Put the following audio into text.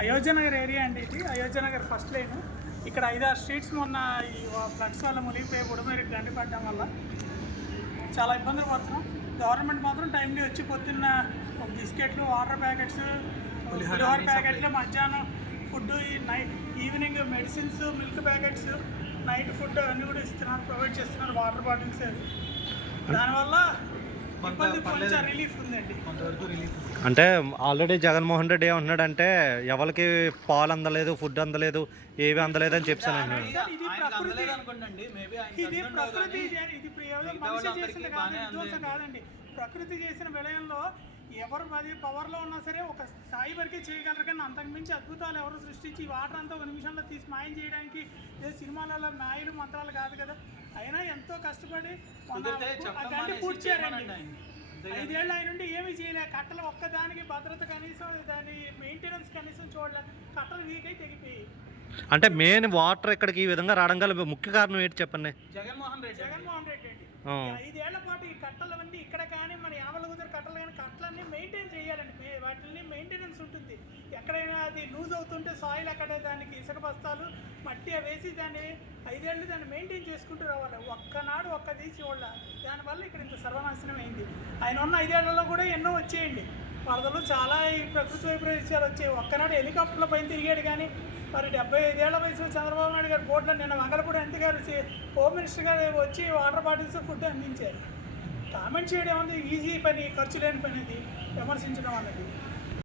Ayodhya Nagar area అండి ఇది. Ayodhya Nagar first line ఇక్కడ ఐదారు స్ట్రీట్స్ మొన్న ఈ ఫ్లడ్స్ వల్ల మునిగిపోయి బుడమేరికి గండి పడడం వల్ల చాలా ఇబ్బందులు పడుతున్నాం. గవర్నమెంట్ మాత్రం టైంలీ వచ్చి పొద్దున్న బిస్కెట్లు వాటర్ ప్యాకెట్స్ పులిహోర ప్యాకెట్లు మధ్యాహ్నం food night evening medicines milk packets night food అన్నీ కూడా ఇస్తున్నారు ప్రొవైడ్ చేస్తున్నారు వాటర్ బాటిల్స్ దానివల్ల అంటే ఆల్రెడీ జగన్మోహన్ రెడ్డి ఏమంటున్నాడంటే ఎవరికి పాలు అందలేదు ఫుడ్ అందలేదు ఏవి అందలేదు అని చెప్పాను. కాదండి. ప్రకృతి చేసిన విలయంలో ఎవరు అది పవర్లో ఉన్నా సరే ఒక స్థాయి వరకే చేయగలరు కానీ అంతకుమించి అద్భుతాలు ఎవరు సృష్టించి ఈ వాటర్ అంతా ఒక నిమిషంలో తీసి మాయం చేయడానికి ఏ సినిమాలలో మాయలు మంత్రాలు కాదు కదా. అయినా ఎంతో కష్టపడి మానేసి పూర్తి. అంతేగాని ఐదేళ్ళు ఆయన నుండి ఏమీ చేయలే. కట్టలు ఒక్కదానికి భద్రత కనీసం దాని మెయింటెనెన్స్ కనీసం చూడలే కట్టలు వీక్ అయి తెగిపోయి అంటే మెయిన్ వాటర్ ఇక్కడికి ఈ విధంగా రావడం గల ముఖ్య కారణం ఏంటి చెప్పండి? జగన్మోహన్ రెడ్డి జగన్మోహన్ రెడ్డి అండి. ఐదేళ్ళ పాటు ఈ కట్టలవన్నీ ఇక్కడ కానీ మన యావల కుదిరి కట్టలు కానీ కట్టలన్నీ మెయింటైన్ చేయాలండి మే- వాటిని మెయింటెనెన్స్ ఉంటుంది. ఎక్కడైనా అది లూజ్ అవుతుంటే సాయిల్ అక్కడ దానికి ఇసుక బస్తాలు మట్టి వేసి దాన్ని ఐదేళ్ళు దాన్ని మెయింటైన్ చేసుకుంటూ రావాలి. ఒక్కనాడు ఒక్క తీసి వాళ్ళ దానివల్ల ఇక్కడ ఇంత సర్వనాశనం అయింది. ఆయన ఉన్న ఐదేళ్ళలో కూడా ఎన్నో వచ్చేయండి. వరదలు చాలా ఈ ప్రకృతి వైపరీత్యాలు వచ్చాయి. ఒక్కనాడు హెలికాప్టర్లో పైన తిరిగాడు కానీ మరి డెబ్బై ఐదేళ్ళ వయసులో చంద్రబాబు నాయుడు గారు బోర్డులో నిన్న Mangalapudi MP garu home minister garu వచ్చి వాటర్ బాటిల్స్ ఫుడ్ అందించారు. కామెంట్ చేయడం అనేది ఈజీ పని ఖర్చు లేని పని ఇది విమర్శించడం అనేది.